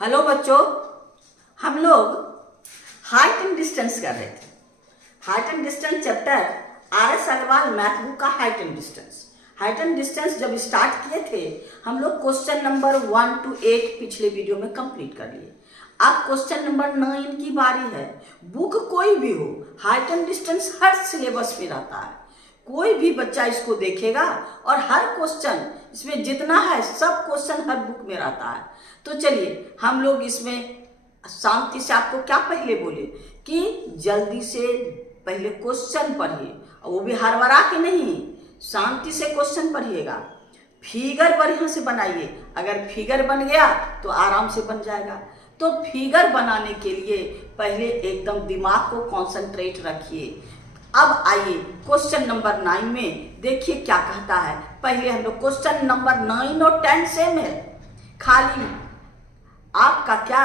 Hello बच्चों, हम लोग हाइट एंड डिस्टेंस कर रहे थे। Height and distance chapter RS Agarwal math book का हाइट एंड डिस्टेंस जब स्टार्ट किए थे हम लोग क्वेश्चन नंबर 1 to 8 पिछले वीडियो में कंप्लीट कर लिए। अब क्वेश्चन नंबर 9 की बारी है। बुक कोई भी हो, height and distance her syllabus में रहता है। कोई भी बच्चा इसको देखेगा और हर क्वेश्चन इसमें जितना है सब क्वेश्चन हर बुक में रहता है। तो चलिए हम लोग इसमें शांति से, आपको क्या पहले बोले कि जल्दी से पहले क्वेश्चन पढ़िए, वो भी हड़बड़ा के नहीं, शांति से क्वेश्चन पढ़िएगा। फिगर बढ़िया से बनाइए, अगर फिगर बन गया तो आराम से बन जाएगा। तो फिगर बनाने के लिए पहले एकदम दिमाग को कॉन्सेंट्रेट रखिए। अब आइए क्वेश्चन नंबर 9 में देखिए क्या कहता है। पहले हम लोग क्वेश्चन नंबर 9 और 10 सेम है, खाली आपका क्या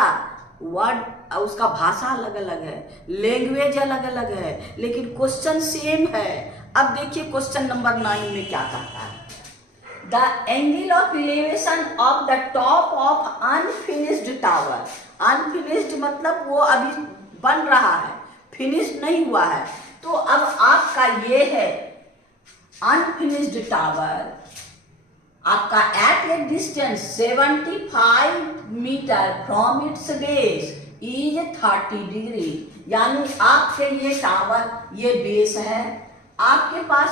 वर्ड उसका भाषा अलग अलग है, लैंग्वेज अलग अलग है, लेकिन क्वेश्चन सेम है। अब देखिए क्वेश्चन नंबर 9 में क्या कहता है। The angle of elevation of the top of unfinished tower. Unfinished मतलब वो अभी बन रहा है, फिनिश नहीं हुआ है। तो अब आपका ये है अनफिनिश्ड टावर, आपका at a distance 75 metre from its base is 30 degree. यानी आपके ये टावर, ये बेस है, आपके पास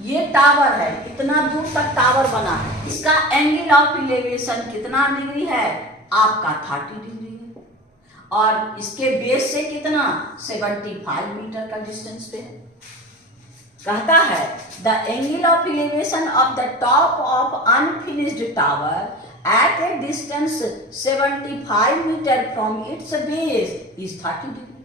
ये टावर है, इतना दूर तक टावर बना है, इसका एंगल ऑफ एलिवेशन कितना डिग्री है आपका 30 डिग्री है, और इसके बेस से कितना 75 मीटर का डिस्टेंस पे है। कहता है the angle of elevation of the top of unfinished tower at a distance 75 metre from its base is 30 degree.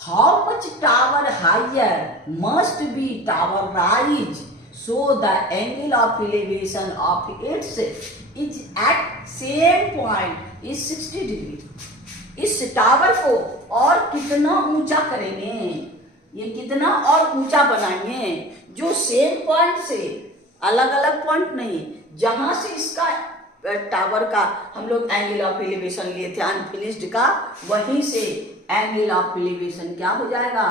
How much tower higher must be tower rise so the angle of elevation of its is at same point is 60 degree. इस tower को और कितना ऊंचा करेंगे, ये कितना और ऊंचा बनाएंगे जो सेम पॉइंट से, अलग अलग पॉइंट नहीं, जहां से इसका टावर का हम लोग एंगल ऑफ एलिवेशन लिए थे अनफिनिश्ड का, वहीं से एंगल ऑफ एलिवेशन क्या हो जाएगा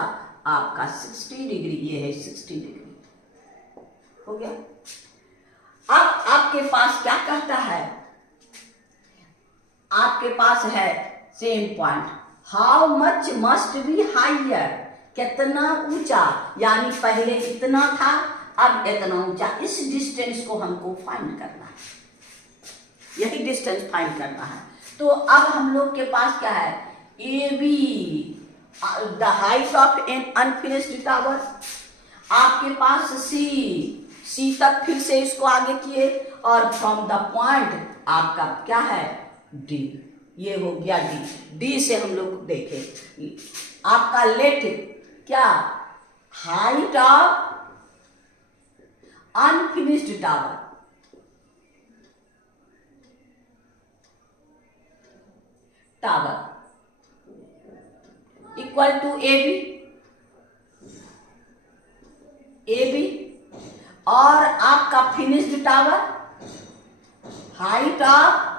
आपका 60 डिग्री। ये है 60 डिग्री, हो गया। अब आपके पास क्या कहता है, आपके पास है same point, how much must be higher, कितना ऊंचा, यानी पहले इतना था अब इतना ऊंचा। इस डिस्टेंस को हमको फाइंड करना है, यही डिस्टेंस फाइंड करना है। तो अब हम लोग के पास क्या है, A be the height of an unfinished tower, आपके पास सी तक फिर से इसको आगे किए, और फ्रॉम द पॉइंट आपका क्या है डी, ये हो गया डी से हम लोग देखें आपका लेट क्या height of unfinished tower, equal to A B, और आपका finished tower height of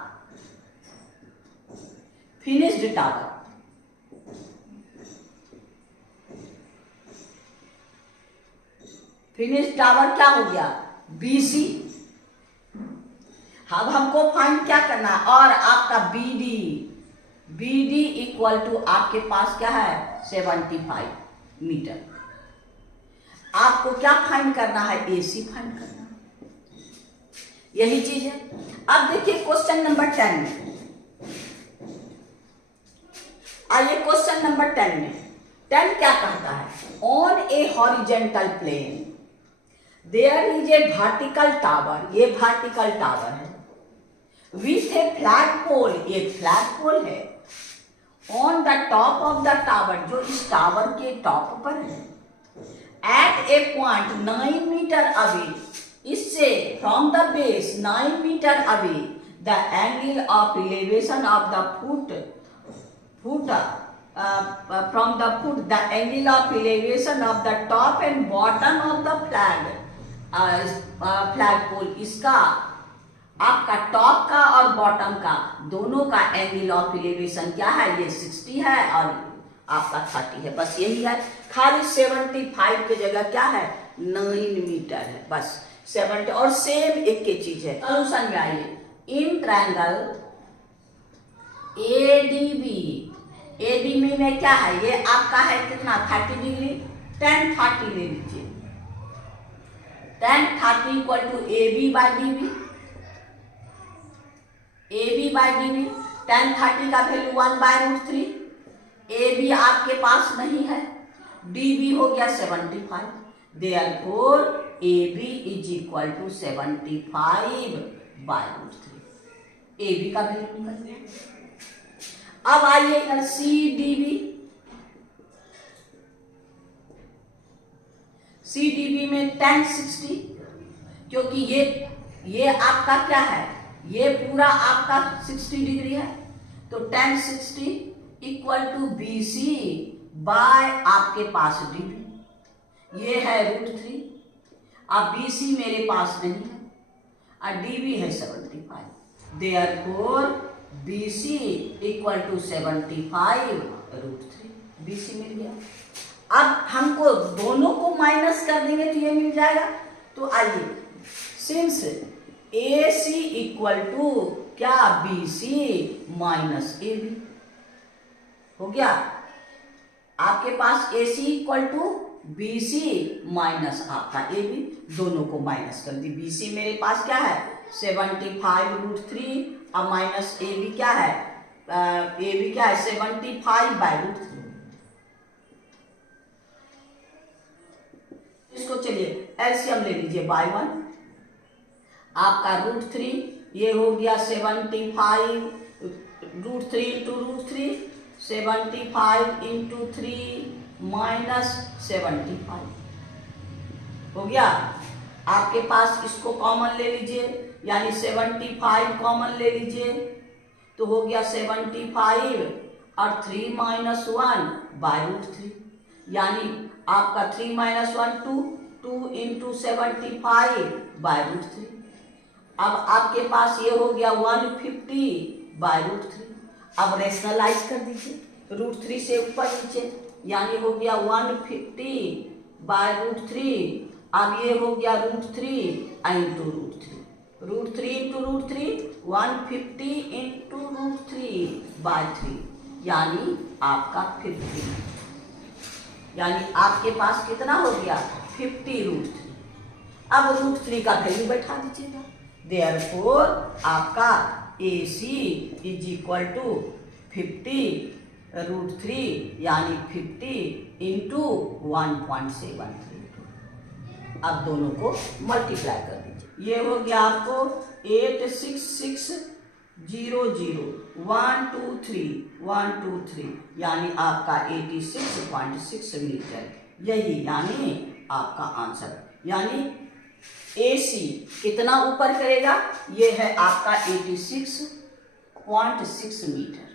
finished tower, finished tower क्या हो गया BC। अब हमको फाइंड क्या करना है, और आपका BD इक्वल टू आपके पास क्या है 75 मीटर। आपको क्या फाइंड करना है, AC फाइंड करना है, यही चीज है। अब देखिए क्वेश्चन नंबर 10 में, आइए क्वेश्चन नंबर 10 में 10 क्या कहता है, on a horizontal plane there is a vertical tower, ये वर्टिकल टावर है, विथ ए फ्लैग पोल, एक फ्लैग पोल है, on the top of the tower, जो इस टावर के टॉप पर है, at a point 9 metre away, इससे from the base 9 metre away, the angle of elevation of the foot from the foot, the angle of elevation of the top and bottom of the flag pole, इसका आपका top का और bottom का दोनों का angle of elevation क्या है, ये 60 है और आपका 30 है, बस यही है। खाली 75 की जगह क्या है, 9 मीटर है, बस 70। और सेम एक ही चीज है, सोल्यूशन में आइए। इन ट्रायंगल एडीबी में क्या है, ये आपका है कितना 30 डिग्री, tan 30 ले लीजिए। tan 30 equal to AB by DB, AB by DB। tan 30 का वैल्यू 1/√3, AB आपके पास नहीं है, DB हो गया 75, therefore AB is equal to 75/√3। AB का वैल्यू निकल गया। अब आइए इधर CDB में tan 60, क्योंकि ये आपका क्या है, ये पूरा आपका 60 डिग्री है, तो tan 60 equal to BC by आपके पास DB, ये है √3। अब BC मेरे पास नहीं है और DB है 75, therefore BC equal to 75/√3, BC मिल गया। अब हमको दोनों को माइनस कर देंगे तो ये मिल जाएगा। तो आइए, सिंस AC इक्वल टू क्या, BC माइनस AB हो गया, आपके पास AC equal to BC minus आपका AB, दोनों को माइनस कर दी। BC मेरे पास क्या है 75/√3 और माइनस AB क्या है, AB क्या है 75/√3। इसको चलिए एलसीएम ले लीजिए, बाय 1 आपका √3, ये हो गया 75, √3 इंटू √3, 75 इंटू 3 माइनस 75 हो गया। आपके पास इसको कॉमन ले लीजिए, यानी 75 कॉमन ले लीजिए, तो हो गया 75 और 3 माइनस 1/√3, यानी आपका 3 माइनस 1 2 इंटू 75/√3। अब आपके पास ये हो गया 150/√3। अब रेशनलाइज कर दीजिए, √3 से ऊपर नीचे, यानी हो गया 150/√3। अब ये हो गया √3 इंटू √3, √3 इंटू √3 150 इंटू √3/3, यानी आपका 50, यानी आपके पास कितना हो गया 50√3। अब √3 का वैल्यू बैठा दीजिएगा, देयरफॉर आपका AC इज इक्वल टू 50√3, यानी 50 इंटू 1.732। अब दोनों को मल्टीप्लाई कर दीजिए, ये हो गया आपको 86600 यानी आपका 86.6 मीटर, यही यानी आपका आंसर। यानी AC कितना ऊपर करेगा, ये है आपका 86.6 मीटर,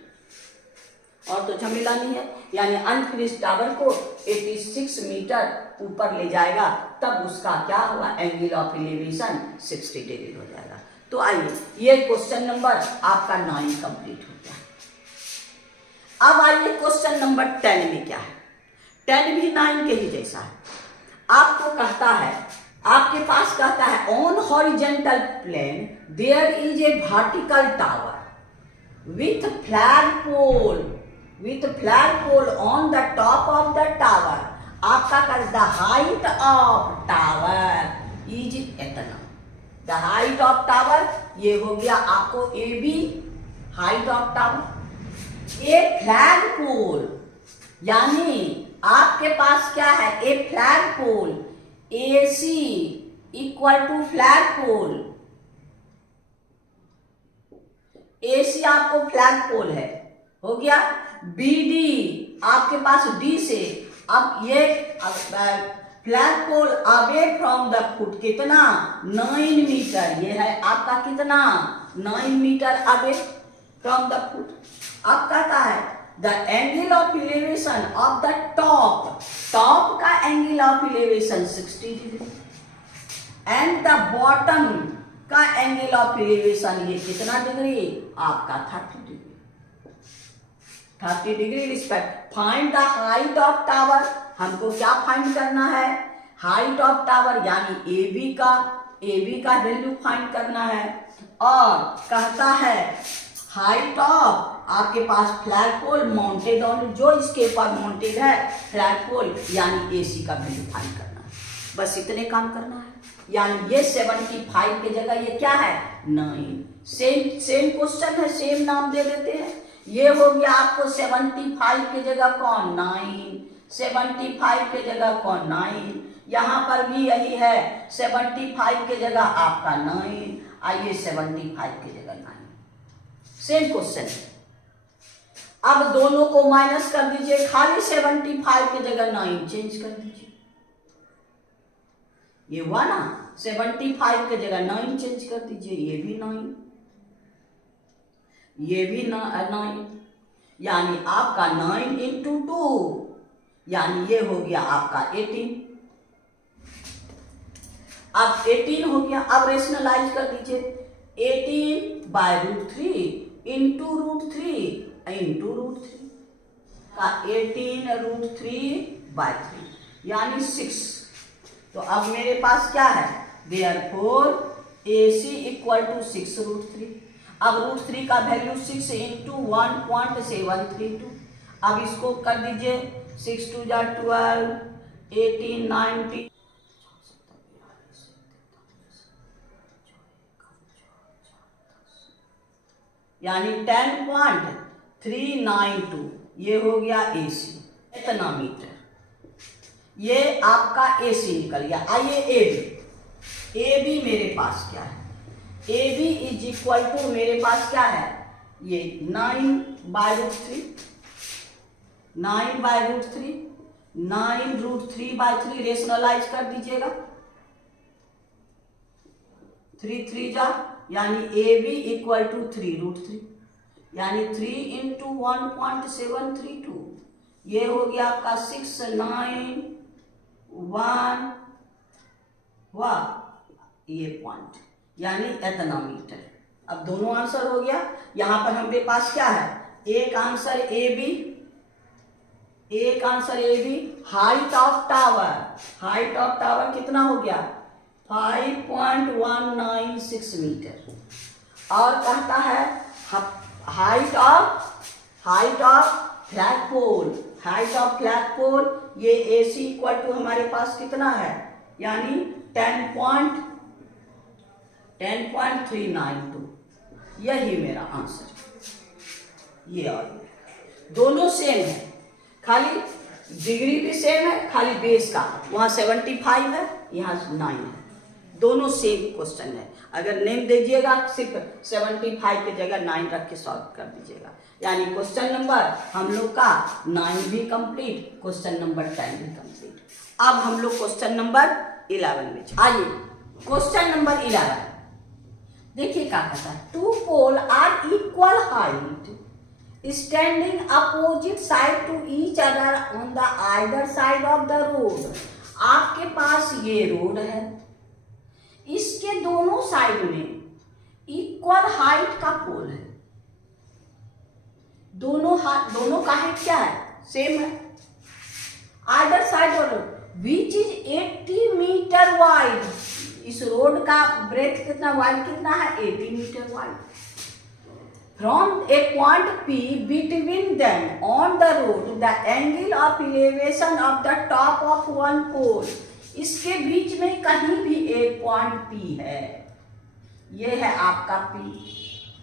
और तो झमेला नहीं है, यानी अनफिनिश्ड टावर को 86 मीटर ऊपर ले जाएगा, तब उसका क्या हुआ, एंगल ऑफ एलिवेशन 60 डिग्री हो जाएगा। तो आइए, ये क्वेश्चन नंबर आपका 9 कंप्लीट हो गया। अब आइए क्वेश्चन नंबर 10 में क्या है। 10 भी 9 के ही जैसा है। आपको कहता है, आपके पास कहता है on horizontal plane there is a vertical tower with flagpole on the top of the tower। आपका कर the height of tower is इतना, द हाइट ऑफ टावर ये हो गया आपको AB height of tower. A flag pole, यानी आपके पास क्या है, a flag pole AC equal to flag pole, AC आपको फ्लैग पोल है, हो गया। BD आपके पास D से, अब ये flag pole away from the foot कितना 9 मीटर, ये है आपका कितना 9 metre away from the foot. अब कहता है the angle of elevation of the top का angle of elevation 60 degree, and the का एंगल ऑफ एलिवेशन ये कितना डिग्री, आपका 30 degree, 30 degree respect. Find the height of tower, हमको क्या फाइंड करना है, हाइट ऑफ टावर यानी AB का वैल्यू फाइंड करना है। और कहता है हाइट ऑफ आपके पास फ्लैग पोल माउंटेड ऑन, जो इसके ऊपर माउंटेड है फ्लैग पोल यानी AC का वैल्यू फाइंड करना है। बस इतने काम करना है। यानी ये 75 की जगह ये क्या है 9। सेम क्वेश्चन है, सेम नाम दे देते हैं। ये हो गया आपको 75 की जगह कौन 9, 75 की जगह कौन 9, यहां पर भी यही है 75 की जगह आपका 9, आइए 75 की जगह 9, सेम क्वेश्चन है। अब दोनों को माइनस कर दीजिए, खाली 75 की जगह 9 चेंज कर दीजिए, ये हुआ ना 75 की जगह 9 चेंज कर दीजिए, ये भी 9, ये भी 9, यानी आपका 9 इंटू 2 यानी ये हो गया आपका 18। अब 18 हो गया, अब रेशनलाइज कर दीजिए 18/√3 इंटू √3 इंटू √3 का 18√3/3 यानी 6। तो अब मेरे पास क्या है, देयरफॉर AC = 6√3। अब √3 का वैल्यू 6 इंटू 1.732। अब इसको कर दीजिए 6 2 जा 12, 18 90, यानी 10.392 ये हो गया AC इतना मीटर। ये आपका AC निकल गया। आइए AB मेरे पास क्या है, AB = मेरे पास क्या है, ये 9/√3, 9/√3, 9√3/3 रेशनलाइज कर दीजिएगा, 3 3 जा यानी AB = 3√3 यानी 3 इंटू 1.732 ये हो गया आपका 691 हुआ ये पॉइंट यानी इतना मीटर। अब दोनों आंसर हो गया। यहां पर हमारे पास क्या है, एक answer AB, height of tower कितना हो गया 5.196 मीटर। और कहता है हाइट ऑफ फ्लैग पोल, ये AC = हमारे पास कितना है, यानी 10.392 यही मेरा आंसर। ये और दोनों सेम है, खाली डिग्री भी सेम है, खाली बेस का वहां 75 है यहाँ 9 है, दोनों सेम क्वेश्चन है। अगर नेम दीजिएगा सिर्फ 75 की जगह 9 रख के सॉल्व कर दीजिएगा। यानी क्वेश्चन नंबर हम लोग का 9 भी कंप्लीट, क्वेश्चन नंबर 10 भी कंप्लीट। अब हम लोग क्वेश्चन नंबर 11 में आइए। क्वेश्चन नंबर 11 देखिए क्या कहता है, 2 pole are equal height standing opposite side to each other on the either side of the road. आपके पास ये रोड है, इसके दोनों साइड में इक्वल हाइट का पोल है, दोनों का हाइट क्या है सेम है, either side of road which is 80 metre wide. इस रोड का ब्रेथ कितना, वाइड कितना है 80 metre wide. From a point P between them on the road, the angle of elevation of the top of one pole. इसके बीच में कहीं भी एक पॉइंट P है, ये है आपका P।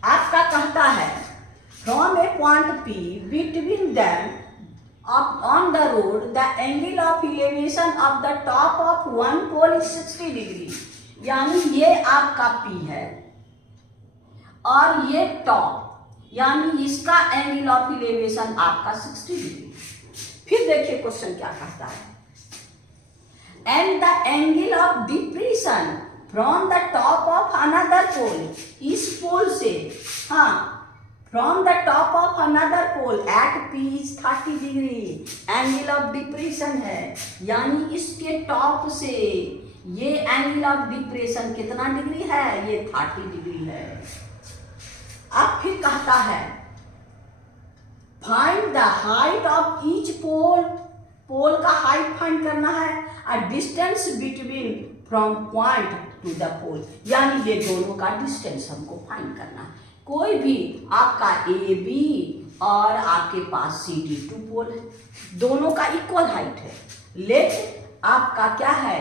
आपका कहता है from a point P between them on the road, the angle of elevation of the top of one pole is 60 degree। यानी ये आपका P है और ये टॉप, यानी इसका एंगल ऑफ इलेवेशन आपका 60 डिग्री। फिर देखिए क्वेश्चन क्या कहता है, and the angle of depression from the top of another pole. इस पोल से from the top of another pole at P is 30 degree. Angle of depression है, यानी इसके टॉप से ये एंगल ऑफ डिप्रेशन कितना डिग्री है? ये 30 डिग्री है। अब फिर कहता है find the height of each pole, pole का हाइट फाइंड करना है, a distance between from point to the पोल, यानी ये दोनों का डिस्टेंस हमको फाइंड करना है। कोई भी आपका ए बी और आपके पास सी डी टू पोल है, दोनों का इक्वल हाइट है। लेट आपका क्या है,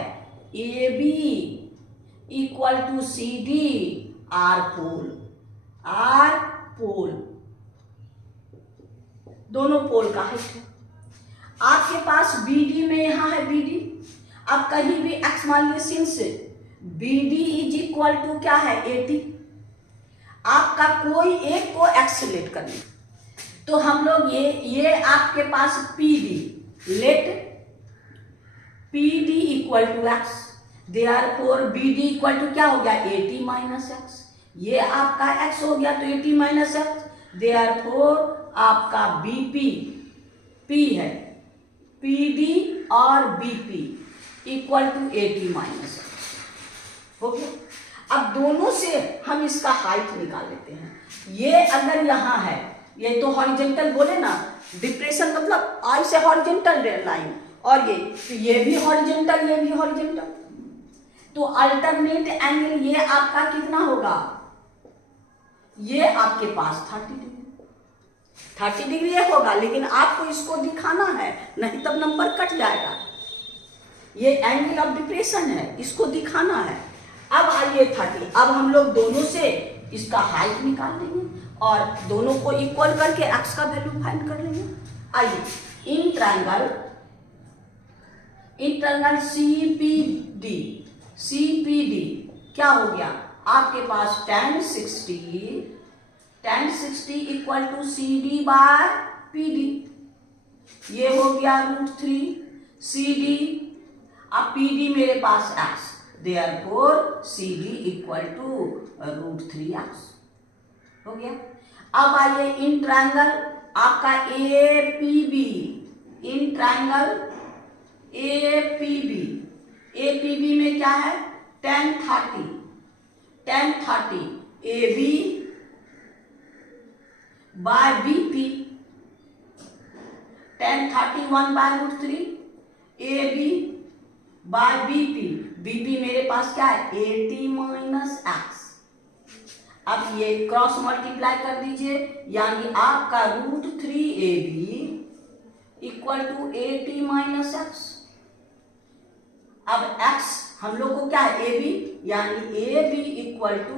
A B equal to C D are pole, are pole, दोनों पोल का हाइट है। आपके पास बी डी में यहां है बी डी, अब कहीं भी एक्स मान लीजिए since B D is equal to क्या है 80, आपका कोई एक को एक्स सिलेक्ट करना, तो हम लोग ये आपके पास P D, let P D equal to X, therefore B D equal to क्या हो गया 80 माइनस एक्स, ये आपका एक्स हो गया तो 80 माइनस एक्स, देयरफॉर आपका बीपी पी है, पी डी और BP equal to 80 minus X हो गया। अब दोनों से हम इसका हाइट निकाल लेते हैं। ये अगर यहाँ है, ये तो हॉरिजेंटल बोले ना, डिप्रेशन मतलब आई से हॉरिजेंटल लाइन, और ये भी हॉरिजेंटल, ये भी हॉरिजेंटल, तो अल्टरनेट एंगल ये आपका कितना होगा, ये आपके पास 30 डिग्री होगा, लेकिन आपको इसको दिखाना है, नहीं तब नंबर कट जाएगा। ये एंगल ऑफ डिप्रेशन है, इसको दिखाना है। अब आइए 30, अब हम लोग दोनों से इसका हाइट निकाल लेंगे और दोनों को इक्वल करके एक्स का वैल्यू फाइंड कर लेंगे। आइए इन ट्रायंगल CPD क्या हो गया आपके पास tan 60 equal to CD by PD, ये हो गया √3 CD, अब PD मेरे पास x, therefore CD equal to √3x हो गया। अब आइए इन ट्रायंगल आपका APB, इन ट्रायंगल APB में क्या है tan 30 AB by BP, tan 31 by √3 AB by BP मेरे पास क्या है 80 माइनस एक्स। अब ये क्रॉस मल्टीप्लाई कर दीजिए, यानी आपका √3AB equal to 80 minus x. अब x हम लोग को क्या है AB, यानी AB equal to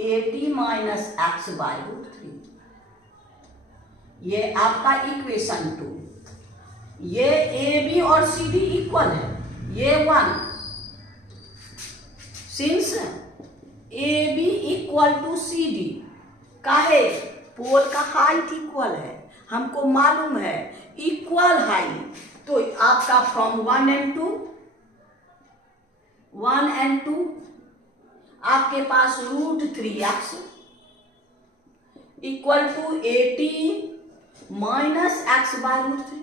80 minus x by √3, ये आपका इक्वेशन 2। ये AB और CD इक्वल है, ये 1, since AB equal to CD काहे, पोल का हाइट इक्वल है, हमको मालूम है इक्वल हाइट, तो आपका फ्रॉम 1 and 2 आपके पास √3x equal to 80 minus x by √3,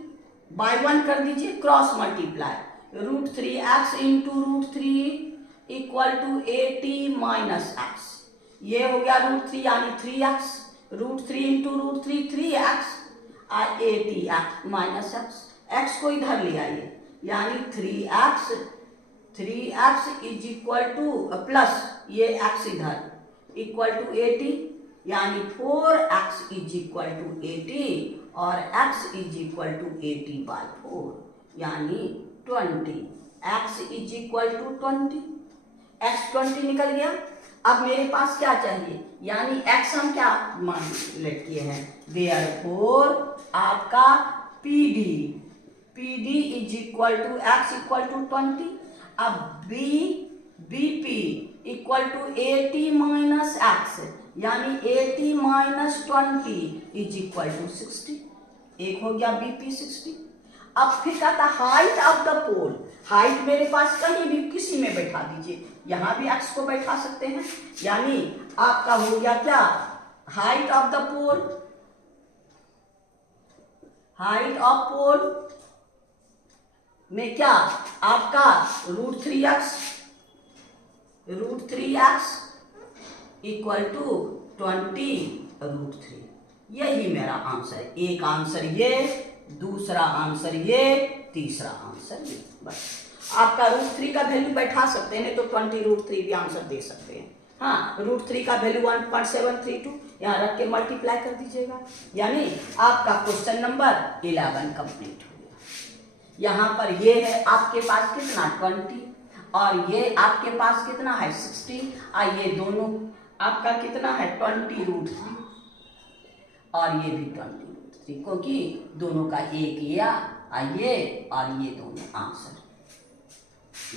by 1 कर दीजिए, cross multiply, √3x into √3 equal to 80 minus x, ये हो गया √3 यानी 3x, √3 इंटू √3 3x और 80x माइनस x को इधर ले आइए, यानी 3x is equal to plus ये x इधर इक्वल टू 80, यानी 4x इज इक्वल टू 80 और x is equal to 80 by 4, यानी 20, x is equal to 20, x 20 निकल गया। अब मेरे पास क्या चाहिए, यानी x हम क्या मान लेट किए हैं, देयरफॉर आपका PD is equal to x equal to 20, अब BP equal to 80 minus x, यानी 80 माइनस 20 इज इक्वल टू 60, एक हो गया BP 60। अब फिर कहता height of the pole, height मेरे पास कहीं भी किसी में बैठा दीजिए, यहां भी एक्स को बैठा सकते हैं, यानी आपका हो गया क्या height of the pole, height of pole में क्या आपका √3x √3x इक्वल टू 20√3। यही मेरा आंसर है। एक आंसर ये, दूसरा आंसर ये, तीसरा आंसर ये। बस आपका √3 का वैल्यू बैठा सकते हैं, नहीं तो 20√3 भी आंसर दे सकते हैं। हाँ, √3 का वैल्यू 1.732 यहाँ रख के मल्टीप्लाई कर दीजिएगा, यानी आपका क्वेश्चन नंबर 11 कंप्लीट हो गया। यहाँ पर ये है आपके पास कितना 20 और ये आपके पास कितना है 60 और ये दोनों आपका कितना है 20√3 और ये भी 20√3, क्योंकि दोनों का एक ये और ये दोनों आंसर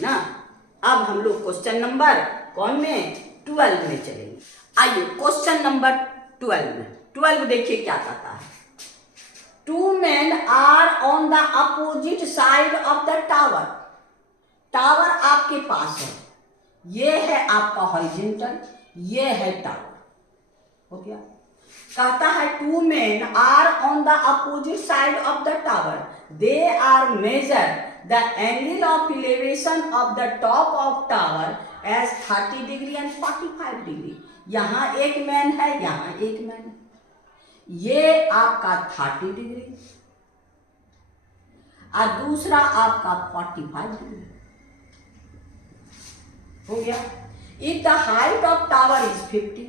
ना। अब हम लोग क्वेश्चन नंबर कौन में 12 में चलेंगे। आइए क्वेश्चन नंबर 12 में। 12 देखिए क्या कहता है। 2 men are on the opposite side of the tower। Tower आपके पास है, ये है आपका हॉरिजॉन्टल, ये है टावर। हो गया। कहता है 2 men are on the opposite side of the tower, they are measured the angle of elevation of the top of tower as 30 degree and 45 degree. यहाँ एक मैन है, यहाँ एक मैन है, ये आपका 30 डिग्री और दूसरा आपका 45 डिग्री। हो गया। If the height of tower is 50,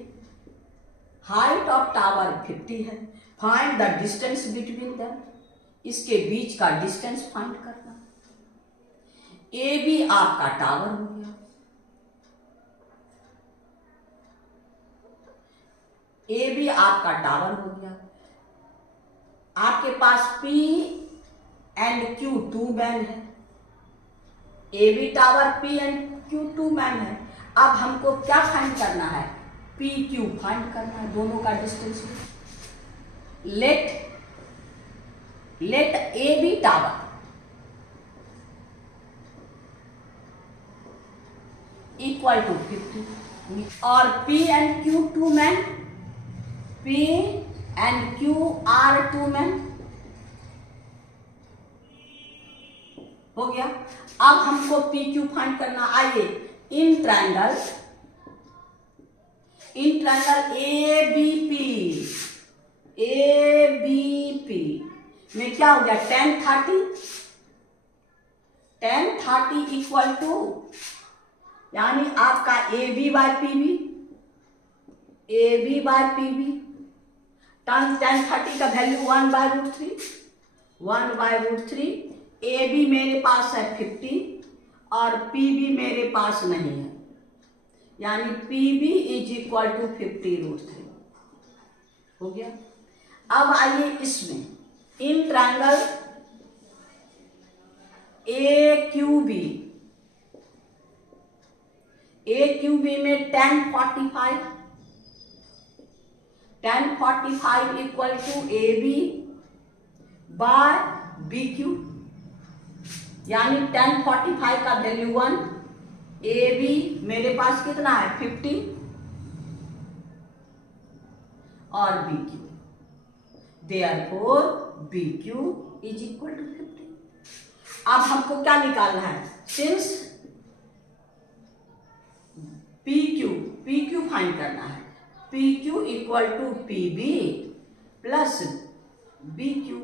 height of tower 50 है, find the distance between them. इसके बीच का डिस्टेंस फाइंड करना। ए बी आपका टावर हो गया, ए बी आपका टावर हो गया। आपके पास P एंड Q 2 मैन है, A B tower P and Q 2 man है। अब हमको क्या फाइंड करना है, P Q फाइंड करना है, दोनों का distance. Let A B tower equal to 50 और P and Q 2 man, P and Q are 2 man. हो गया। अब हमको पी क्यू फाइंड करना। आइए in triangle A B P में क्या हो गया, tan 30 इक्वल टू, यानी आपका A B by P B tan 30 का वैल्यू 1/√3। ए बी मेरे पास है 50 और पी बी मेरे पास नहीं है, यानी P B is equal to 50√3। हो गया। अब आइए इसमें in triangle A Q B में tan 45 equal to A B by B Q, यानी tan 45 का वैल्यू 1, ए बी मेरे पास कितना है 50 और B Q, therefore B Q is equal to 50। अब हमको क्या निकालना है, सिंस पी क्यू फाइंड करना है। P Q equal to P B plus B Q.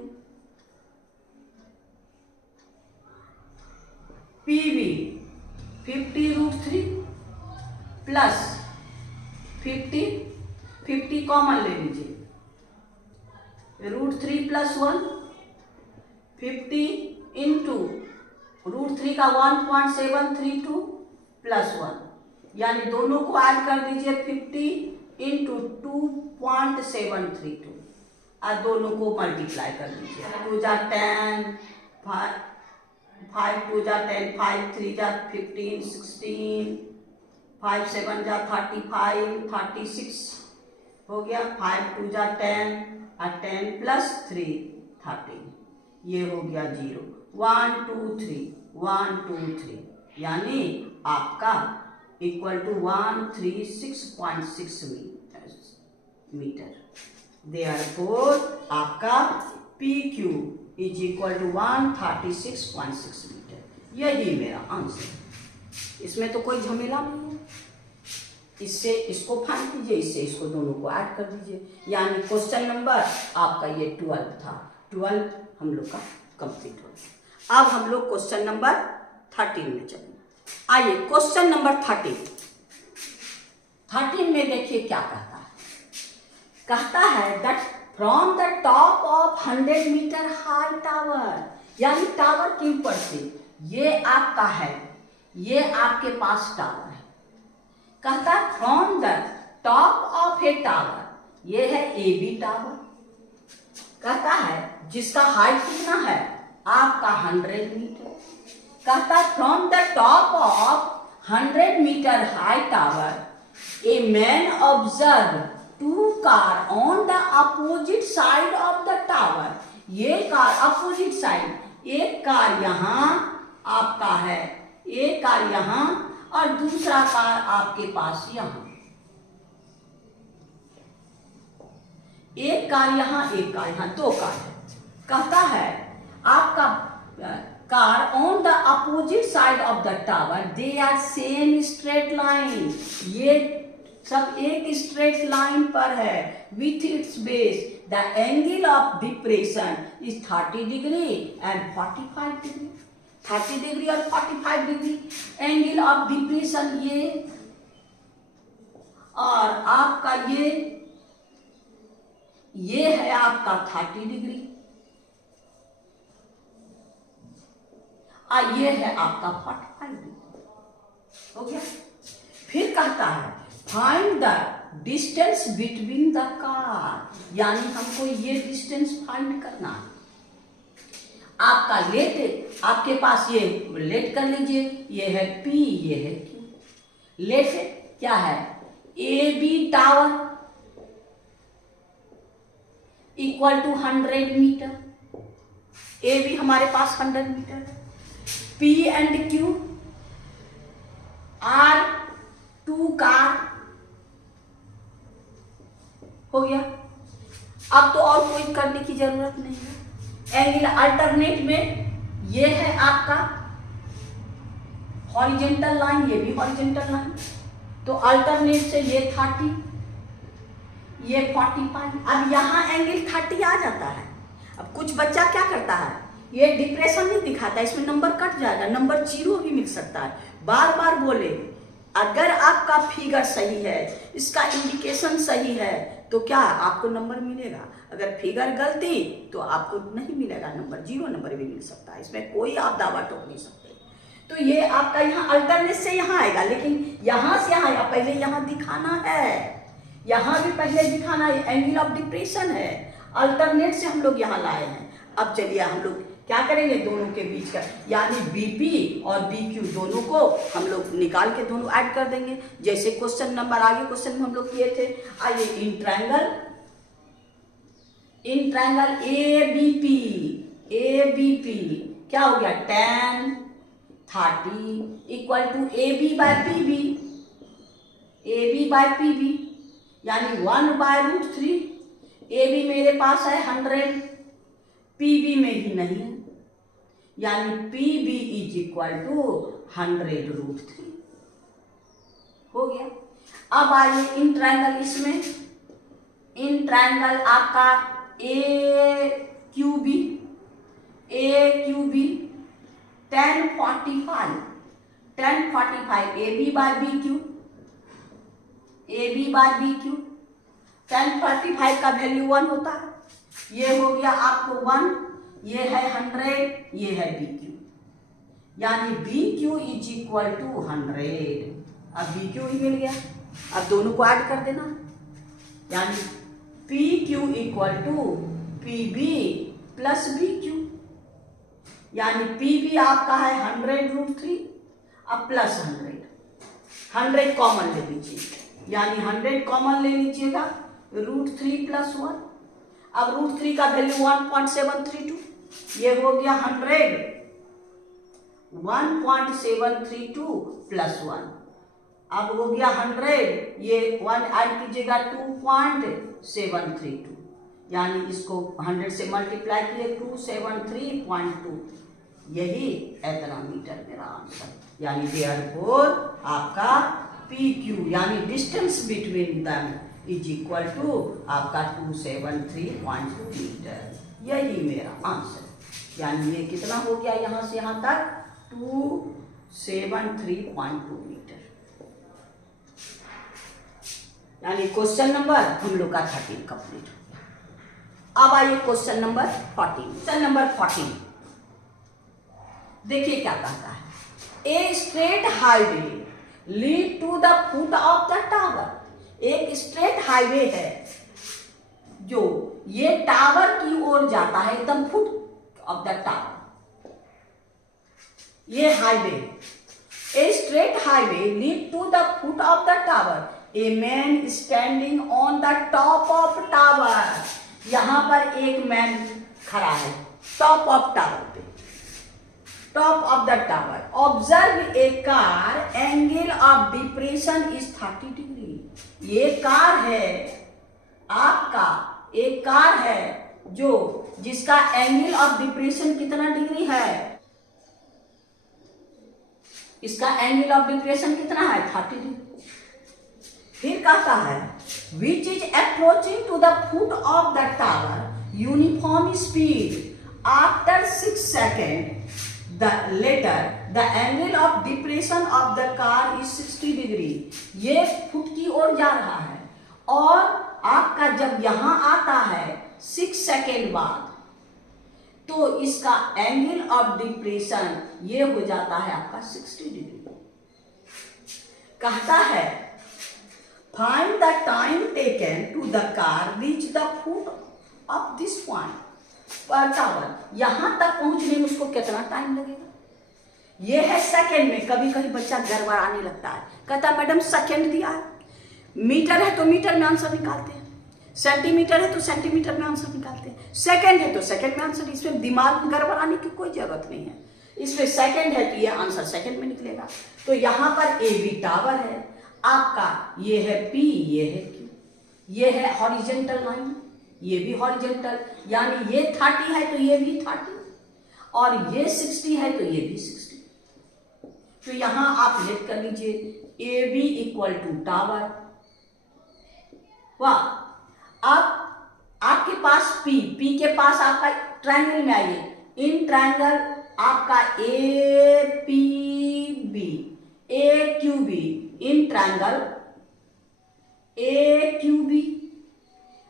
P B 50√3 plus 50 common ले लीजिए, √3 प्लस 1, 50 इंटू √3 का 1.732 प्लस 1, यानी दोनों को ऐड कर दीजिए 50 इंटू 2.732 और दोनों को मल्टीप्लाई कर दीजिए। 2 जा 10, 5 2 जा 10, 5 3 जा 15, 16, 5 7 जा 35, 36 हो गया। 5 2 जा 10 और 10 प्लस 3 13, ये हो गया 0, 1 2 3, यानी आपका इक्वल टू 136.6 मीटर। देयरफॉर आपका P Q is equal to 136.6 metre. यही मेरा आंसर। इसमें तो कोई झमेला नहीं है। इससे इसको फाइंड कीजिए, इससे इसको दोनों को ऐड कर दीजिए। यानी क्वेश्चन नंबर आपका ये 12 था। 12 हम लोग का कंप्लीट हो गया। अब हम लोग क्वेश्चन नंबर 13 में चलेंगे। आइए क्वेश्चन नंबर 13 में देखिए क्या कहता है। कहता है that from the top of 100 metre high tower, यानी टावर के ऊपर से, ये आपका है, ये आपके पास टावर है। कहता है from the top of A tower, ये है ए बी टावर। कहता है जिसका हाइट कितना है आपका 100 मीटर। कहता है from the top of 100 metre high tower A man observe 2 car on the opposite side of the tower. ये कार अपोजिट साइड, एक कार यहाँ आपका है, एक कार यहाँ और दूसरा कार आपके पास यहाँ। एक कार यहाँ, एक कार यहाँ, 2 कार है। कहता है आपका car on the opposite side of the tower, they are same straight line, ये सब एक स्ट्रेट लाइन पर है। With its base the angle of depression is 30 degree and 45 degree. 30 degree और 45 डिग्री एंगल ऑफ डिप्रेशन ये, और आपका ये है आपका 30 डिग्री और ये है आपका 45 डिग्री। हो गया। फिर कहता है find the distance between the car, यानी हमको ये डिस्टेंस फाइंड करना है। आपका लेट, आपके पास ये लेट कर लीजिए, ये है P, ये है Q। लेट क्या है, A B tower equal to 100 metre, A B हमारे पास 100 मीटर है। P and Q are 2 car. हो गया। अब तो और कोई करने की जरूरत नहीं है। एंगल अल्टरनेट में ये है आपका हॉरिजेंटल लाइन, ये भी हॉरिजेंटल लाइन, तो अल्टरनेट से ये 30, ये 45। अब यहाँ एंगल 30 आ जाता है। अब कुछ बच्चा क्या करता है, ये डिप्रेशन नहीं दिखाता, इसमें नंबर कट जाएगा, नंबर 0 भी मिल सकता है। बार बार बोले अगर आपका फिगर सही है, इसका इंडिकेशन सही है, तो क्या आपको नंबर मिलेगा। अगर फिगर गलती तो आपको नहीं मिलेगा नंबर, 0 नंबर भी मिल सकता है। इसमें कोई आप दावा ठोक नहीं सकते। तो ये आपका यहाँ अल्टरनेट से यहाँ आएगा, लेकिन यहाँ से यहाँ पहले यहाँ दिखाना है, यहाँ भी पहले दिखाना है। एंगल ऑफ डिप्रेशन है, अल्टरनेट से हम लोग यहाँ लाए हैं। अब चलिए हम लोग क्या करेंगे, दोनों के बीच का यानी बीपी और बीक्यू दोनों को हम लोग निकाल के दोनों ऐड कर देंगे, जैसे क्वेश्चन नंबर आगे क्वेश्चन में हम लोग किए थे। आइए in triangle A B P क्या हो गया, tan 30 equal to A B by P B, यानी 1/√3। ए बी मेरे पास है 100, पी बी में ही नहीं है, यानी P B is equal to 100√3। हो गया। अब आइए इन ट्रायंगल, इसमें इन ट्रायंगल आपका A Q B tan 45 A B by B Q. tan 45 का वैल्यू 1 होता है। ये हो गया आपको 1, ये है 100, ये है बी क्यू, यानी B Q is equal to 100। अब बी क्यू ही मिल गया। अब दोनों को ऐड कर देना, यानी P Q equal to P B plus B Q, यानी पी बी आपका है 100√3 अब प्लस 100 कॉमन ले लीजिए, यानी 100 कॉमन ले लीजिएगा, √3 + 1। अब √3 का वैल्यू 1.732, ये हो गया 100, 1.732 + 1। अब हो गया 100, ये 1 ऐड कीजिएगा 2.732, यानी इसको 100 से मल्टीप्लाई किए 273.2, यही इतना मीटर मेरा आंसर, यानी देयरफॉर आपका पी क्यू यानी distance between them is equal to आपका 273.2 मीटर। यही मेरा आंसर, यानी ये कितना हो गया यहाँ से यहाँ तक 273.2 मीटर। यानी क्वेश्चन नंबर हम लोग का 13 कंप्लीट हो गया। अब आइए क्वेश्चन नंबर 14। क्वेश्चन नंबर 14 देखिए क्या कहता है, a straight highway lead to the foot of the tower. एक स्ट्रेट हाईवे है जो ये टावर की ओर जाता है, एकदम फुट ऑफ द टावर। ये highway, a straight highway lead to the foot of the tower, A man standing on the top of tower. यहां पर एक मैन खड़ा है टॉप ऑफ टावर पे, top of the tower. Observe a car, angle of depression is 30 degree. ये car है आपका, एक कार है जो जिसका एंगल ऑफ डिप्रेशन कितना डिग्री है, इसका एंगल ऑफ डिप्रेशन कितना है 30 डिग्री। फिर कहता है which is approaching to the foot of the tower uniform speed after 6 second the later the angle of depression of the car is 60 degree. ये foot की ओर जा रहा है और आपका जब यहां आता है 6 सेकेंड बाद तो इसका एंगल ऑफ डिप्रेशन ये हो जाता है आपका 60 डिग्री। कहता है find the time taken to the car reach the foot of this point पर टावर। यहां तक पहुंचने में उसको कितना टाइम लगेगा, ये है सेकंड में। कभी कभी बच्चा गड़बड़ाने लगता है, कहता है मैडम सेकंड दिया है, मीटर है तो मीटर में आंसर निकालते हैं, सेंटीमीटर है तो सेंटीमीटर में आंसर निकालते हैं, सेकंड है तो सेकंड में आंसर। इसमें दिमाग में गड़बड़ाने की कोई जरूरत नहीं है, इसमें सेकंड है तो ये आंसर सेकंड में निकलेगा। तो यहां पर ए बी टावर है आपका, ये है पी, ये है क्यू, ये है हॉरिजॉन्टल लाइन, ये भी हॉरिजॉन्टल, यानी ये 30 है तो ये भी 30 और ये 60 है तो ये भी 60। तो यहां आप लेट कर लीजिए A B equal to tower. वाह, अब आपके पास पी, पी के पास आपका ट्रायंगल में आइए, इन ट्रायंगल आपका A P B, A Q B, in triangle A Q B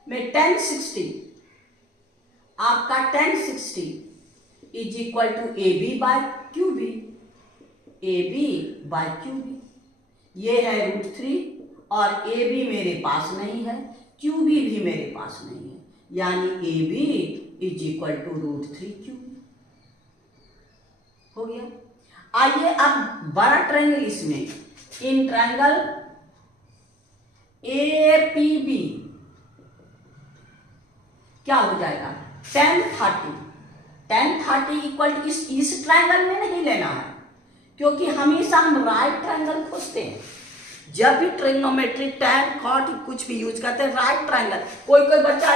में tan 60 आपका tan 60 is equal to A B by Q B, A B by Q B. ये है √3 और ए बी मेरे पास नहीं है, क्यू बी भी मेरे पास नहीं है, यानी A B is equal to √3 Q B हो गया। आइए अब बड़ा ट्रायंगल, इसमें in triangle A P B क्या हो जाएगा tan 30। tan 30 इक्वल टू इस ट्रायंगल में नहीं लेना है, क्योंकि हमेशा हम राइट ट्रायंगल खोजते हैं। जब भी ट्रिग्नोमेट्री tan cot कुछ भी यूज करते हैं राइट ट्रायंगल। कोई कोई बच्चा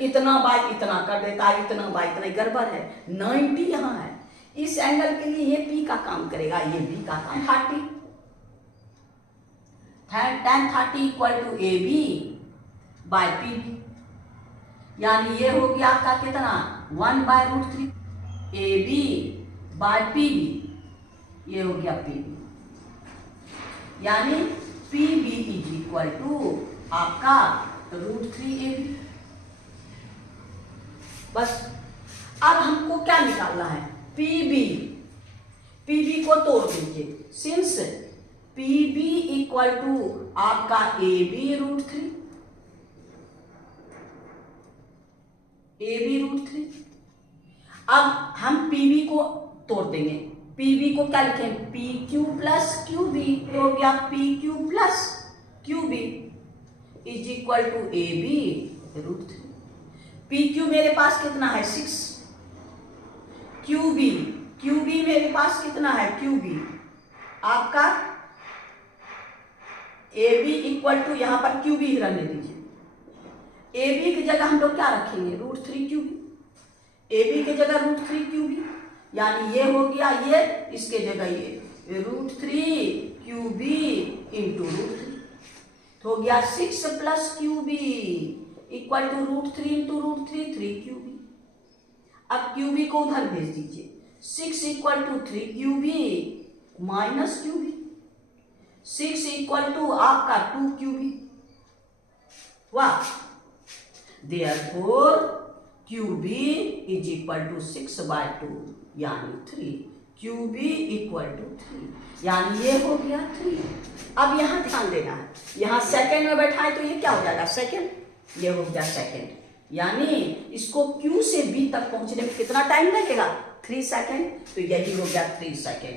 इतना बाय इतना कर देता है, इतना बाय इतना, गड़बड़ है। 90 यहाँ है, इस एंगल के लिए ये P का काम करेगा, ये B का काम। 30 tan 30 equal to A B by P B, यानी ये हो गया आपका कितना 1 by √3 A B by P B, ये हो गया पी बी, यानी P B is equal to आपका √3 ए बी। बस अब हमको क्या निकालना है, पी बी को तोड़ दीजिए, since P B equal to आपका ए बी √3, ए बी √3। अब हम पी बी को तोड़ देंगे, पी बी को क्या लिखें, P Q plus Q B, हो गया P Q plus Q B is equal to A B √3। P Q मेरे पास कितना है 6, क्यू बी मेरे पास कितना है क्यू बी आपका ए बी इक्वल टू, यहां पर क्यू बी रहने दीजिए, ए बी की जगह हम लोग क्या रखेंगे √3 क्यू बी, ए बी की जगह √3 क्यू बी, यानी ये हो गया, ये इसके जगह ये √3 क्यू बी इंटू √3, तो हो गया 6 plus QB equal to √3 into √3, 3QB। अब QB को उधर भेज दीजिए, 6 equal to 3QB minus QB, 6 equal to आपका 2QB। वाह, therefore QB is equal to 6/2 यानी 3, QB इक्वल टू 3, यानी ये हो गया 3। अब यहां ध्यान देना है, यहां सेकंड में बैठा है तो ये क्या हो जाएगा सेकंड, ये हो गया सेकंड, यानी इसको Q से B तक पहुंचने में कितना टाइम लगेगा 3 सेकंड, तो यही हो गया 3 सेकंड,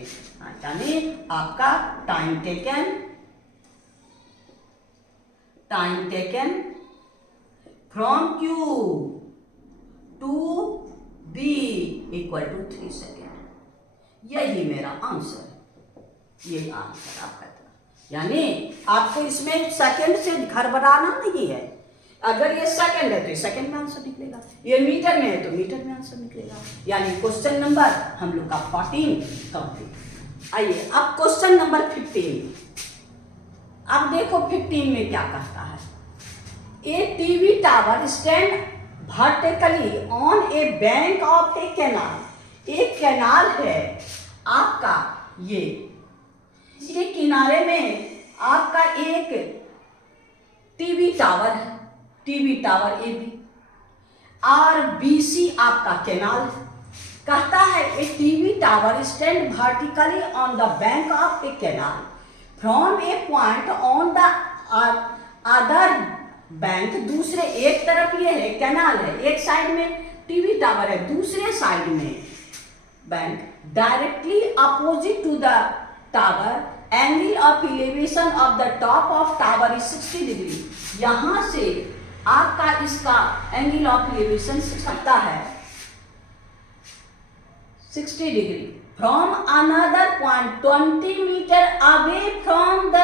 यानी आपका time taken from Q to B equal to 3 second. यही मेरा आंसर है, ये आंसर आपका था। यानी आपको इसमें सेकंड से घर बनाना नहीं है, अगर ये सेकंड है तो ये सेकंड में आंसर निकलेगा, ये मीटर में है तो मीटर में आंसर निकलेगा। यानी क्वेश्चन नंबर हम लोग का 14 कंप्लीट। आइए अब क्वेश्चन नंबर 15। अब देखो 15 में क्या कहता है, a TV tower stand vertically on a bank of a canal. एक कैनाल है आपका, ये इसके किनारे में आपका एक टीवी टावर है, टीवी टावर ए बी, और BC आपका कैनाल है। कहता है a TV tower stand vertically on the bank of a canal from a point on the other bank. दूसरे एक तरफ ये है कैनाल है, एक साइड में टीवी टावर है, दूसरे साइड में bank. Directly opposite to the tower angle of elevation of the top of tower is 60 degree. यहां से आपका इसका एंगल ऑफ एलिवेशन सकता है 60 degree from another point 20 metre away from the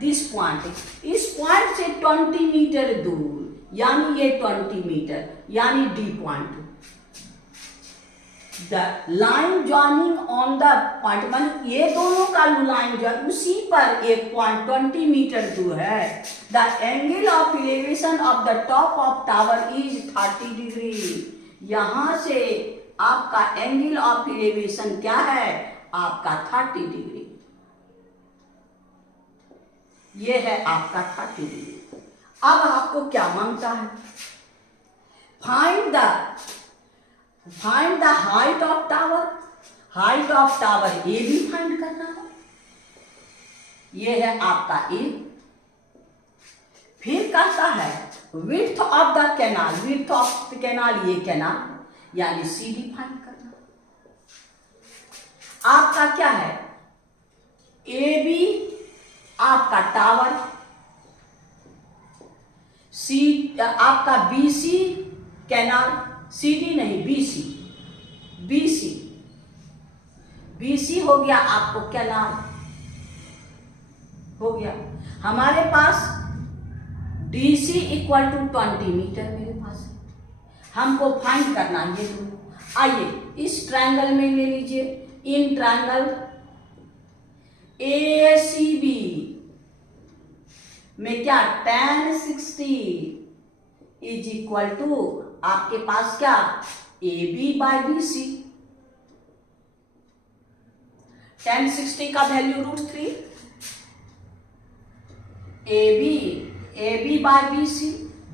this point. इस पॉइंट से 20 metre दूर, यानी ये 20 मीटर, यानी D point. The line joining on the point, मान ये दोनों का लाइन जो उसी पर एक पॉइंट 20 मीटर दूर है। The angle of elevation of the top of tower is 30 degree. यहां से आपका एंगल ऑफ एलिवेशन क्या है आपका 30 डिग्री, ये है आपका 30 डिग्री। अब आपको क्या मांगता है, find the height of tower. Height of tower ए भी फाइंड करना है, ये है आपका ए। फिर कहता है width of the canal, width of the canal, ये कैनाल यानी CD फाइंड करना। आपका क्या है ए बी आपका टावर, सी आपका BC कैनाल, CD नहीं BC हो गया आपको कैनाल हो गया। हमारे पास DC इक्वल टू 20 मीटर मेरे पास है, हमको फाइंड करना है ये दोनों। आइए इस ट्रायंगल में ले लीजिए, इन ट्रायंगल ACB में क्या tan 60 इज इक्वल टू आपके पास क्या AB बाय BC। tan 60 का value √3, AB by BC,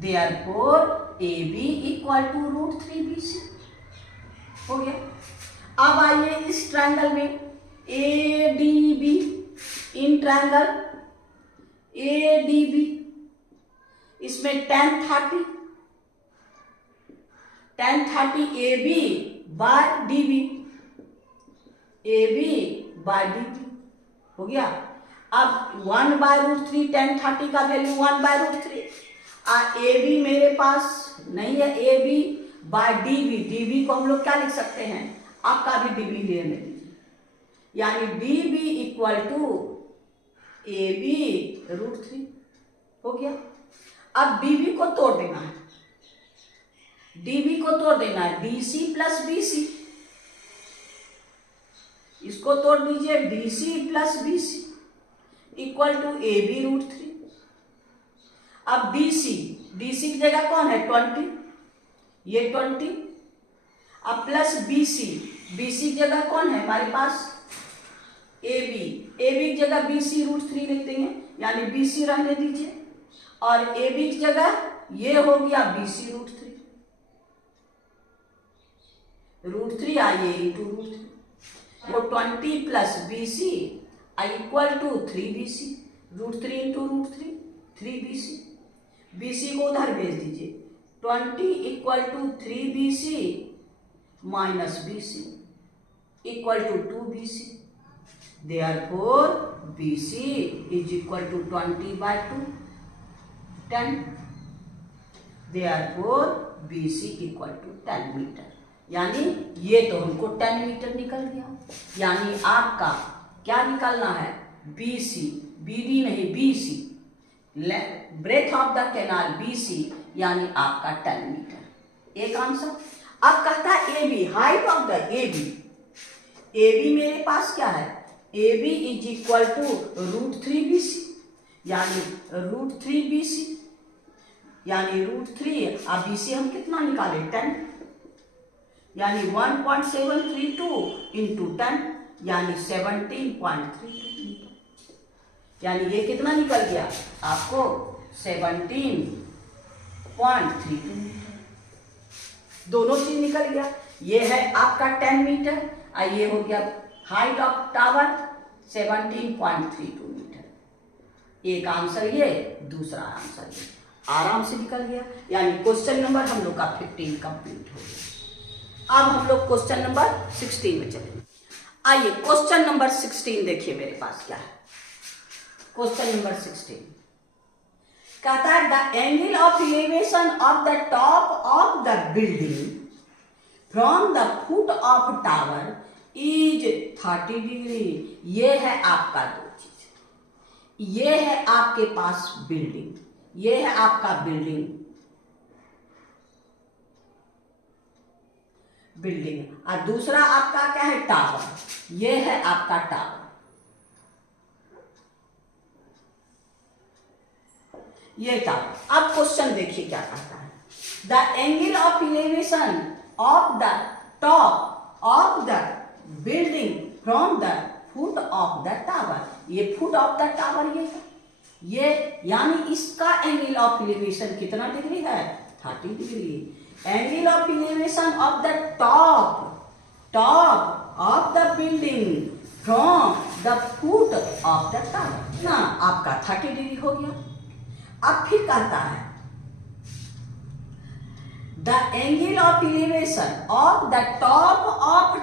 therefore AB equal to √3 BC हो गया। अब आइए इस ट्रायंगल में ADB, इन ट्रायंगल ADB, इसमें tan 30 AB by DB, AB by DB हो गया। अब 1 बाय √3, tan 30 का वैल्यू 1 बाय √3, AB मेरे पास नहीं है, AB बाय DB को हम लोग क्या लिख सकते हैं, आपका भी DB ले दीजिए, यानी DB इक्वल टू AB √3 हो गया। अब DB को तोड़ देना है, DB को तोड़ देना है DC प्लस BC, इसको तोड़ दीजिए DC plus BC, equal to A B root 3। अब डी सी की जगह कौन है 20, ये 20। अब प्लस बी सी की जगह कौन है हमारे पास ए बी की जगह बी सी रूट 3 लिख देंगे, यानी बी सी रहने दीजिए, और ए बी की जगह ये हो गया बी सी रूट 3 आइए इंटू रूट 3, वो 20 plus B C equal to 3 B C, root 3 into root 3 B C. B C को उधर भेज दीजिए, 20 equal to 3 B C minus B C equal to 2 B C. Therefore, BC is equal to 20/2, 10. Therefore, BC equal to 10 metre. यानी ये तो हमको 10 metre निकल गया। यानी आपका क्या निकलना है BC, BD नहीं BC, breadth of the canal BC, यानी आपका 10 मीटर। एक आंसर। अब कहता है AB, height of the AB। AB मेरे पास क्या है A B is equal to root 3 B C, यानी रूट 3 बी सी, यानी रूट 3 अब बी सी हम कितना निकाले 10, यानी 1.732 इंटू 10, यानी 17.32 मीटर। यानी ये कितना निकल गया आपको 17.32 मीटर। दोनों चीज निकल गया। ये है आपका 10 मीटर और ये हो गया हाइट ऑफ टावर 17.32 मीटर। एक आंसर ये, दूसरा आंसर ये, आराम से निकल गया। यानी क्वेश्चन नंबर हम लोग का 15 कंप्लीट हो गया। अब हम लोग क्वेश्चन नंबर 16 में चलेंगे। आइए क्वेश्चन नंबर 16 देखिए मेरे पास क्या है। क्वेश्चन नंबर 16 कहता है the angle of elevation of the top of the building from the foot of tower is 30 degree. ये है आपका दो चीज, ये है आपके पास बिल्डिंग, ये है आपका बिल्डिंग और दूसरा आपका क्या है टावर, ये है आपका टावर। ये टावर। अब क्वेश्चन देखिए क्या कहता है the angle of elevation of the top of the building from the foot of the tower. ये फुट ऑफ द टावर ये यानी इसका एंगल ऑफ एलिवेशन कितना डिग्री है 30 degree. Angle of elevation of the top of the building from the foot of the tower ना आपका 30 degree हो गया। अब फिर कहता है the angle of elevation of the top of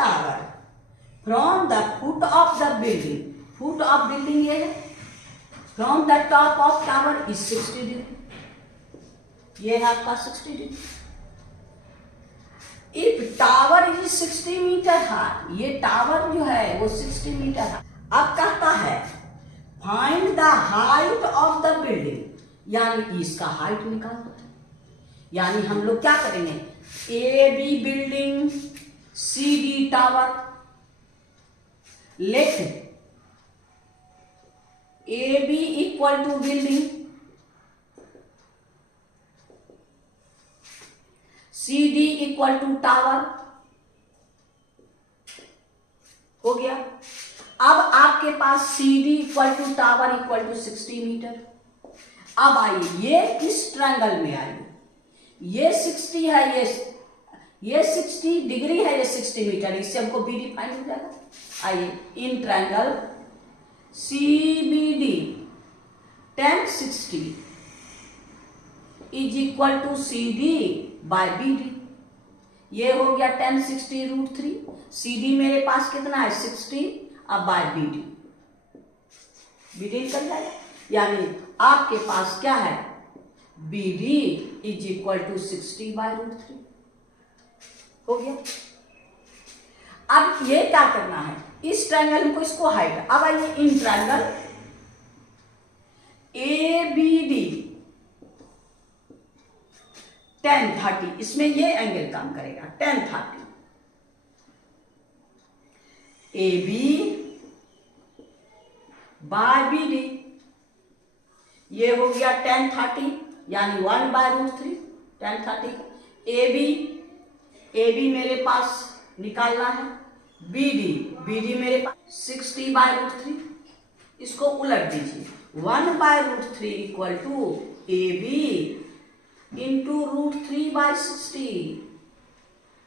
tower from the foot of the building, foot of building ये है, from the top of tower is 60 degree। ये है आपका 60 degree. if tower is 60 metre high, ये tower जो है वो 60 metre है। अब कहता है find the height of the building, यानी इसका हाइट निकालना। यानी हम लोग क्या करेंगे A B building C D tower, let A B equal to building C D equal to tower हो गया। अब आपके पास C D equal to tower equal to 60 metre. अब आइए ये किस ट्रायंगल में आइए, ये 60 है, ये 60 डिग्री है, ये 60 मीटर, इससे हमको बी डी फाइंड हो जाएगा। आइए in triangle C B D tan 60 is equal to C D by B D. ये हो गया tan 60 रूट 3, सी डी मेरे पास कितना है 60, अब बाय बी डी निकल जाएगा। यानी आपके पास क्या है B D is equal to 60 by root 3 हो गया। अब ये क्या करना है इस ट्रायंगल को, इसको हाइट। अब आइए in triangle A B D tan 30, इसमें ये एंगल काम करेगा tan 30। A B by B D. ये हो गया tan 30 यानी 1/√3 tan 30 का। ए बी मेरे पास निकालना है। बी डी मेरे पास 60/√3। इसको उलट दीजिए, 1/√3 equal to A B into √3/60,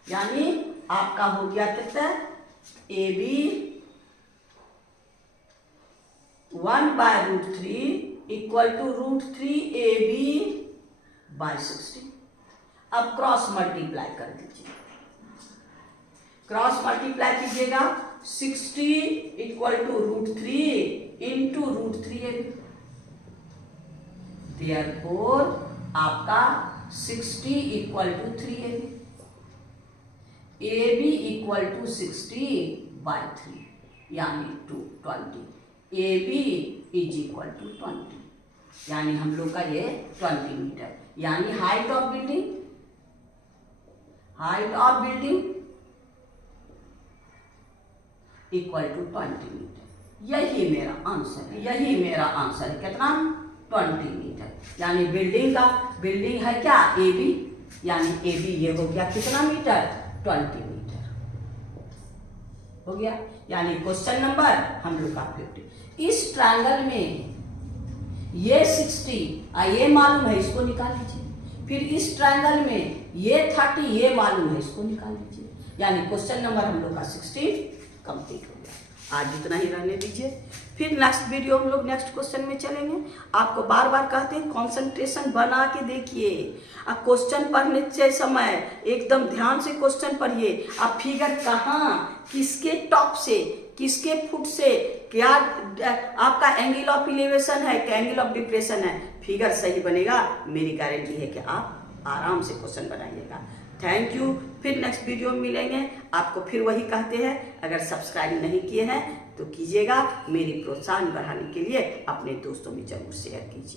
यानी आपका हो गया कितना, A B 1/√3 equal to √3AB/60। अब क्रॉस मल्टीप्लाई कर दीजिए, क्रॉस मल्टीप्लाई कीजिएगा, 60 equal to √3 into √3AB। Therefore आपका 60 equal to 3AB, AB equal to 60/3 यानी 220। AB इज इक्वल टू 20, यानी हम लोग का ये 20 मीटर, यानी height of building equal to 20 metre. यही मेरा आंसर है, कितना, 20 मीटर। यानी बिल्डिंग है क्या, ए बी, यानी ए बी ये हो गया कितना मीटर, 20 मीटर हो गया। यानी क्वेश्चन नंबर हम लोग का 50। इस ट्रायंगल में ये 60 ये मालूम है, इसको निकाल लीजिए। फिर इस ट्रायंगल में ये 30 ये मालूम है, इसको निकाल लीजिए। यानी क्वेश्चन नंबर हम लोग का 16 कंप्लीट हो गया। आज इतना ही रहने दीजिए, फिर नेक्स्ट वीडियो हम लोग नेक्स्ट क्वेश्चन में चलेंगे। आपको बार बार कहते हैं कंसंट्रेशन बना के देखिए, आप क्वेश्चन पढ़ने समय एकदम ध्यान से क्वेश्चन पढ़िए। आप फिगर कहाँ, किसके टॉप से, किसके फुट से, क्या आपका एंगल ऑफ इलेवेशन है, क्या एंगल ऑफ डिप्रेशन है, फिगर सही बनेगा। मेरी गारंटी है कि आप आराम से क्वेश्चन बनाइएगा। थैंक यू, फिर नेक्स्ट वीडियो में मिलेंगे। आपको फिर वही कहते हैं, अगर सब्सक्राइब नहीं किए हैं तो कीजिएगा। मेरी प्रोत्साहन बढ़ाने के लिए अपने दोस्तों में जरूर शेयर कीजिए।